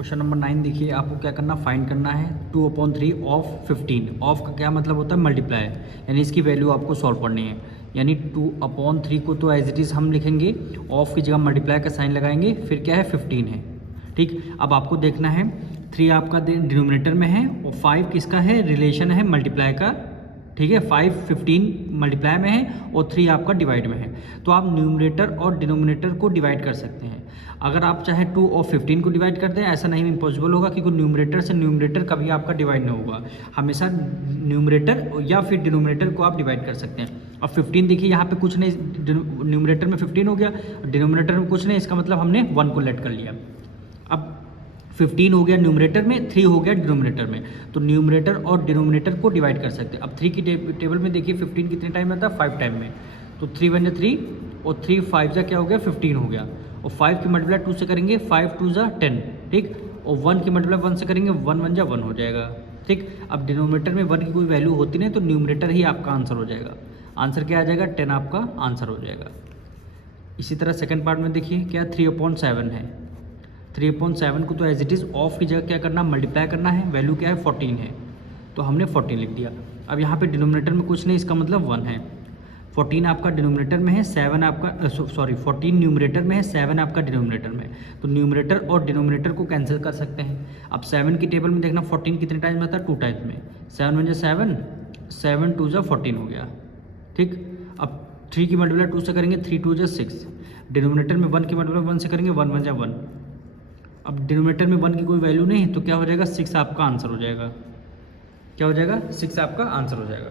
Question number 9 देखिए, आपको क्या करना, फाइंड करना है 2/3 ऑफ 15। ऑफ का क्या मतलब होता है, मल्टीप्लाई, यानी इसकी वैल्यू आपको सॉल्व करनी है। यानी 2/3 को तो एज इट इज़ हम लिखेंगे, ऑफ की जगह मल्टीप्लाई का साइन लगाएंगे, फिर क्या है 15 है। ठीक, अब आपको देखना है 3 आपका डिनोमिनेटर में है और 5 किसका है, रिलेशन है मल्टीप्लाई का। ठीक है, 5 15 मल्टीप्लाई में है और 3 आपका डिवाइड में है। तो आप न्यूमरेटर और डिनोमिनेटर को डिवाइड कर सकते हैं। अगर आप चाहे 2 और 15 को डिवाइड कर दें, ऐसा नहीं इम्पॉसिबल होगा, क्योंकि न्यूमरेटर से न्यूमरेटर कभी आपका डिवाइड नहीं होगा। हमेशा न्यूमरेटर या फिर डिनोमिनेटर को आप डिवाइड कर सकते हैं। अब 15 देखिए, यहाँ पे कुछ नहीं, न्यूमरेटर में 15 हो गया, डिनोमिनेटर में कुछ नहीं, इसका मतलब हमने 1 को लेट कर लिया। अब 15 हो गया न्यूमरेटर में, 3 हो गया डिनोमिनेटर में, तो न्यूमरेटर और डिनोमिनेटर को डिवाइड कर सकते हैं। अब 3 की टेबल में देखिए 15 कितने टाइम में आता है, 5 टाइम में, तो 3 1 3 और 3 5 जा क्या हो गया, 15 हो गया। और 5 की मल्टीप्लाई 2 से करेंगे, 5 2 जा 10। ठीक, और 1 की मल्टीप्लाई 1 से करेंगे, 1 1 जा 1 हो जाएगा। ठीक, अब डिनोमिनेटर में 1 की कोई वैल्यू होती नहीं, तो न्यूमरेटर ही आपका आंसर हो जाएगा। आंसर क्या आ जाएगा, 10 आपका आंसर हो जाएगा। इसी तरह सेकेंड पार्ट में देखिए क्या 3/7 है। 3/7 को तो एज इट इज़ ऑफ की जगह क्या करना, मल्टीप्लाई करना है, वैल्यू क्या है 14 है, तो हमने 14 लिख दिया। अब यहाँ पे डिनोमिनेटर में कुछ नहीं, इसका मतलब 1 है। 14 आपका डिनोमिनेटर में है, 7 आपका 14 न्यूमरेटर में है, 7 आपका डिनोमिनेटर में है, तो न्यूमरेटर और डिनोमिनेटर को कैंसिल कर सकते हैं। अब 7 की टेबल में देखना 14 कितने टाइम्स में आता है, 2 टाइम्स में, 7 1 7, 7 2 जा 14 हो गया। ठीक, अब 3 की मल्टीप्लाई 2 से करेंगे, 3 2 जा 6, डिनोमिनेटर में 1 की मल्टीप्लाई 1 से करेंगे, 1 1 जा 1। अब डिनोमिनेटर में 1 की कोई वैल्यू नहीं, तो क्या हो जाएगा, 6 आपका आंसर हो जाएगा। क्या हो जाएगा, 6 आपका आंसर हो जाएगा।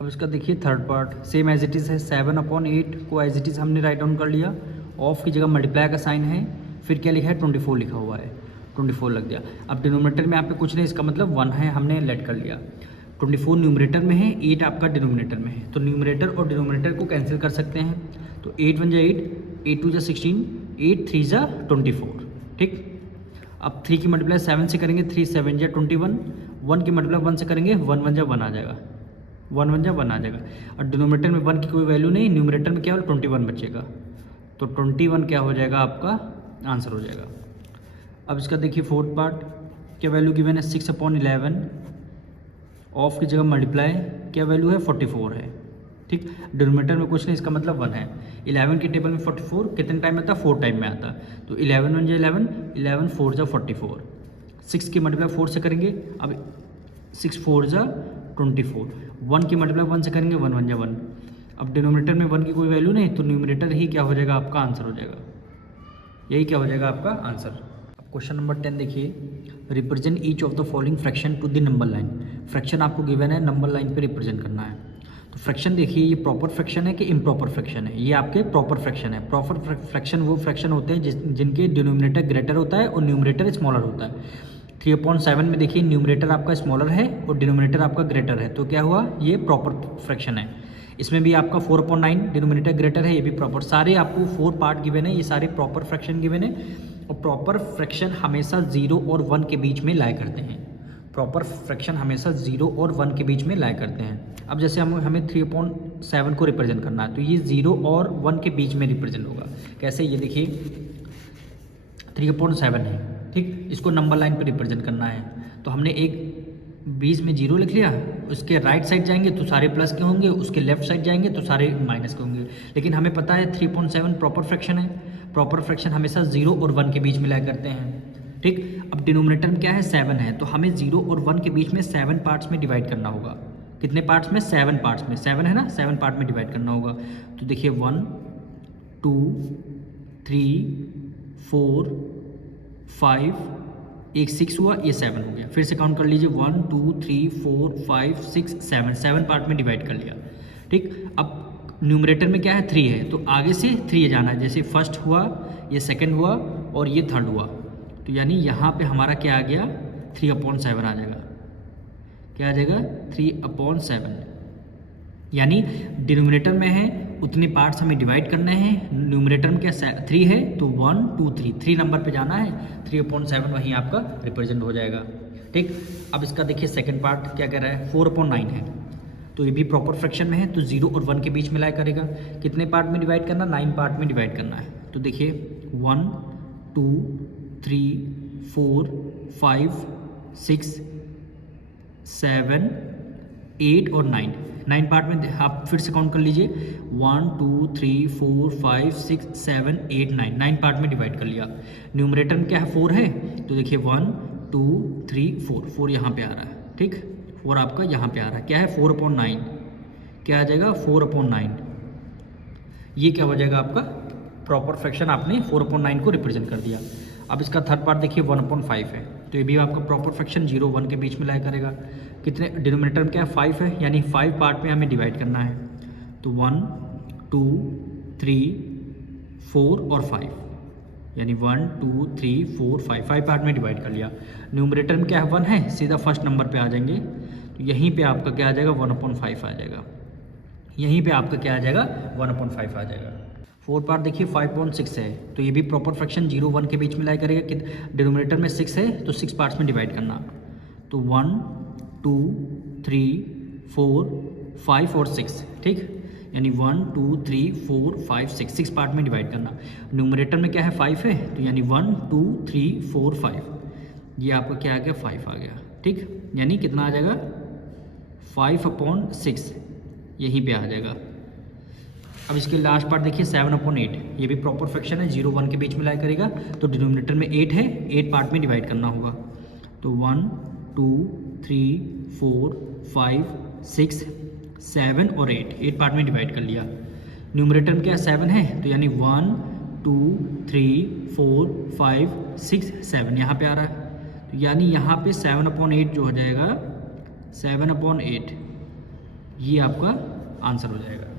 अब इसका देखिए third part, same as it is है, 7/8 को एज इट इज़ हमने राइट डाउन कर लिया, ऑफ की जगह मल्टीप्लाई का साइन है, फिर क्या लिखा है 24 लिखा हुआ है, 24 लग गया। अब डिनोमिनेटर में यहाँ पे कुछ नहीं, इसका मतलब 1 है, हमने लेट कर लिया। 24 न्यूमरेटर में है, 8 आपका डिनोमिनेटर में है, तो न्यूमरेटर और डिनोमिनेटर को कैंसिल कर सकते हैं। तो 8 1 जा 8, 8 2 जा 16, 8 3 जा 24। ठीक, अब 3 की मल्टीप्लाई 7 से करेंगे, 3 7 जा 21, 1 की मल्टीप्लाई 1 से करेंगे, 1 1 जा 1 आ जाएगा, 1 1 जा 1 आ जाएगा। और डिनोमिनेटर में 1 की कोई वैल्यू नहीं, न्यूमरेटर में क्या हो 21 बचेगा, तो 21 क्या हो जाएगा, आपका आंसर हो जाएगा। अब इसका देखिए फोर्थ पार्ट, क्या वैल्यू गिवन है 6/11, ऑफ की जगह मल्टीप्लाई, क्या वैल्यू है 44 है। ठीक, डिनोमिनेटर में कुछ नहीं, इसका मतलब 1 है। 11 की टेबल में 44 कितने टाइम में आता है, 4 टाइम में आता है, तो 11 1 जा 11, 11 4 जा 44, 6 की मल्टीप्लाई 4 से करेंगे, अब 6 4 जा 24, 1 की मल्टीप्लाई 1 से करेंगे, 1 1 जा 1। अब डिनोमिनेटर में 1 की कोई वैल्यू नहीं, तो न्यूमरेटर ही क्या हो जाएगा, आपका आंसर हो जाएगा। यही क्या हो जाएगा आपका आंसर। क्वेश्चन नंबर 10 देखिए, represent each of the following fraction to the number line. Fraction आपको गिवन है, नंबर लाइन पे रिप्रेजेंट करना है। तो फ्रैक्शन देखिए, ये प्रॉपर फ्रैक्शन है कि इम्प्रॉपर फ्रैक्शन है, ये आपके प्रॉपर फ्रैक्शन है। प्रॉपर फ्रैक्शन वो फ्रैक्शन होते हैं जिनके डिनोमिनेटर ग्रेटर होता है और न्यूमरेटर स्मॉलर होता है। 3/7 में देखिए न्यूमरेटर आपका स्मॉलर है और डिनोमिनेटर आपका ग्रेटर है, तो क्या हुआ, ये प्रॉपर फ्रैक्शन है। इसमें भी आपका 4/9 डिनोमिनेटर ग्रेटर है, ये भी प्रॉपर। सारे आपको 4 पार्ट गिवन है, ये सारे प्रॉपर फ्रैक्शन गिवन है। और प्रॉपर फ्रैक्शन हमेशा 0 और 1 के बीच में लाया करते हैं। प्रॉपर फ्रैक्शन हमेशा 0 और 1 के बीच में लाया करते हैं। अब जैसे हमें 3/7 को रिप्रेजेंट करना है, तो ये 0 और 1 के बीच में रिप्रेजेंट होगा। कैसे, ये देखिए 3/7 है, ठीक, इसको नंबर लाइन पर रिप्रेजेंट करना है, तो हमने एक बीच में 0 लिख लिया, उसके राइट साइड जाएंगे तो सारे प्लस के होंगे, उसके लेफ्ट साइड जाएंगे तो सारे माइनस के होंगे। लेकिन हमें पता है 3/7 प्रॉपर फ्रैक्शन है, प्रॉपर फ्रैक्शन हमेशा 0 और 1 के बीच में लाया करते हैं। ठीक, अब डिनोमिनेटर में क्या है 7 है, तो हमें 0 और 1 के बीच में 7 पार्ट्स में डिवाइड करना होगा। कितने पार्ट्स में, 7 पार्ट्स में, 7 है ना, 7 पार्ट में डिवाइड करना होगा। तो देखिए 1 2 3 4 5, एक 6 हुआ, ये 7 हो गया। फिर से काउंट कर लीजिए 1 2 3 4 5 6 7, 7 पार्ट में डिवाइड कर लिया। ठीक, अब न्यूमरेटर में क्या है 3 है, तो आगे से 3 जाना है, जैसे फर्स्ट हुआ, ये सेकंड हुआ और ये थर्ड हुआ, तो यानी यहाँ पे हमारा क्या आ गया 3/7 आ जाएगा। क्या आ जाएगा 3/7, यानी डिनोमिनेटर में है उतने पार्ट्स हमें डिवाइड करने हैं। न्यूमरेटर में क्या 3 है, तो 1 2 3 नंबर पे जाना है, 3/7 वहीं आपका रिप्रेजेंट हो जाएगा। ठीक, अब इसका देखिए सेकंड पार्ट क्या कह रहा है, 4/9 है, तो ये भी प्रॉपर फ्रैक्शन में है, तो 0 और 1 के बीच में लाया करेगा। कितने पार्ट में डिवाइड करना, 9 पार्ट में डिवाइड करना है। तो देखिए 1 2 3 4 5 6 7 8 और 9 पार्ट में आप फिर से काउंट कर लीजिए 1 2 3 4 5 6 7 8 9 पार्ट में डिवाइड कर लिया। न्यूमरेटर में क्या है 4 है तो देखिए 1 2 3 4 यहाँ पे आ रहा है, ठीक 4 आपका यहाँ पे आ रहा है, क्या है 4/9 क्या आ जाएगा 4/9। ये क्या हो जाएगा आपका प्रॉपर फ्रैक्शन, आपने 4/9 को रिप्रेजेंट कर दिया। अब इसका थर्ड पार्ट देखिए 1/5 है, तो ये भी आपका प्रॉपर फ्रैक्शन 0 1 के बीच में लाया करेगा। कितने डिनोमिनेटर में क्या है 5 है, यानी 5 पार्ट में हमें डिवाइड करना है, तो 1 2 3 4 और 5, यानी 1 2 3 4 5 पार्ट में डिवाइड कर लिया। न्यूमरेटर में क्या है 1 है, सीधा फर्स्ट नंबर पे आ जाएंगे, तो यहीं पे आपका क्या आ जाएगा 1/5 आ जाएगा, यहीं पे आपका क्या आ जाएगा 1/5 आ जाएगा। फोर्थ पार्ट देखिए 5.6 है, तो ये भी प्रॉपर फ्रैक्शन 0 1 के बीच में लाई करेगा। डिनोमिनेटर में 6 है तो 6 पार्ट्स में डिवाइड करना, तो 1 2 3 4 5 और 6, ठीक, यानी 1 2 3 4 5 6 पार्ट में डिवाइड करना। न्यूमरेटर में क्या है 5 है, तो यानी 1 2 3 4 5, ये आपका क्या आ गया 5 आ गया, ठीक, यानी कितना आ जाएगा 5/6 यहीं पे आ जाएगा। अब इसके लास्ट पार्ट देखिए 7/8, ये भी प्रॉपर फ्रैक्शन है 0 1 के बीच में लाई करेगा, तो डिनोमिनेटर में 8 है, 8 पार्ट में डिवाइड करना होगा, तो 1 2 3 4 5 6 7 और 8 पार्ट में डिवाइड कर लिया। न्यूमरेटर में क्या 7 है, तो यानी 1 2 3 4 5 6 7 यहाँ पे आ रहा है, तो यानी यहाँ पे 7/8 जो हो जाएगा 7/8, ये आपका आंसर हो जाएगा।